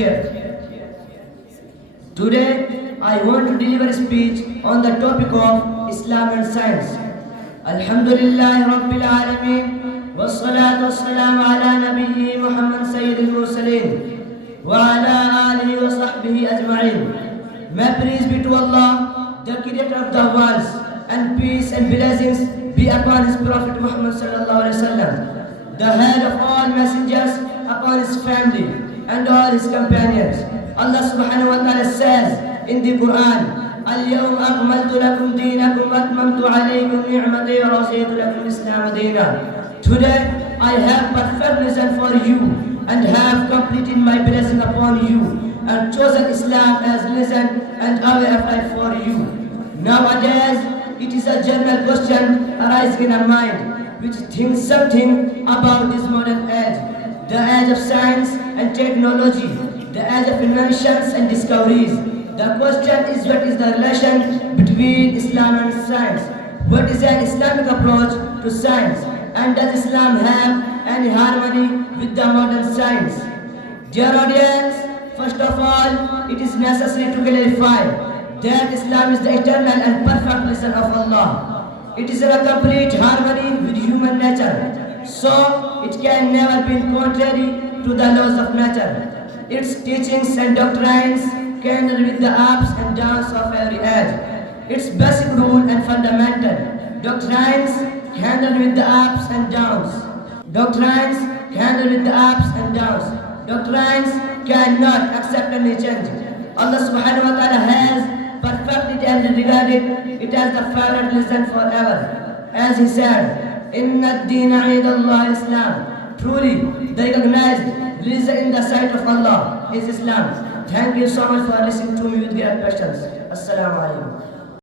here. Today, I want to deliver a speech on the topic of Islam and science. Alhamdulillah Rabbil Alameen, wassalatu wassalamu ala nabiyyi Muhammad Sayyidil Mursaleen, wa ala alihi wa sahbihi ajma'in. May praise be to Allah, the creator of the worlds, and peace and blessings be upon his Prophet Muhammad sallallahu alaihi wasallam, the head of all messengers, upon his family and all his companions. Allah subhanahu wa ta'ala says in the Quran, اليوم أكملت لكم دينكم وأتممت عليكم نعمتي ورضيت لكم الإسلام دينا. Today I have perfect reason for you and have completed my blessing upon you and chosen Islam as reason and a way of life for you. Nowadays it is a general question arising in our mind which thinks something about this modern age, the age of science and technology, the age of inventions and discoveries. The question is, what is the relation between Islam and science? What is an Islamic approach to science? And does Islam have any harmony with the modern science? Dear audience, first of all, it is necessary to clarify that Islam is the eternal and perfect lesson of Allah. It is in a complete harmony with human nature, so it can never be contrary to the laws of nature. Its teachings and doctrines can with the ups and downs of every age. Its basic rule and fundamental doctrines handle with the ups and downs. Doctrines handle with the ups and downs. Doctrines cannot accept any change. Allah subhanahu wa ta'ala has perfected and regarded it as the favorite lesson forever. As he said, Inna ad-deena 'inda Allah Islam. Truly, the recognized religion in the sight of Allah is Islam. Thank you so much for listening to me with great patience. Assalamu alaikum.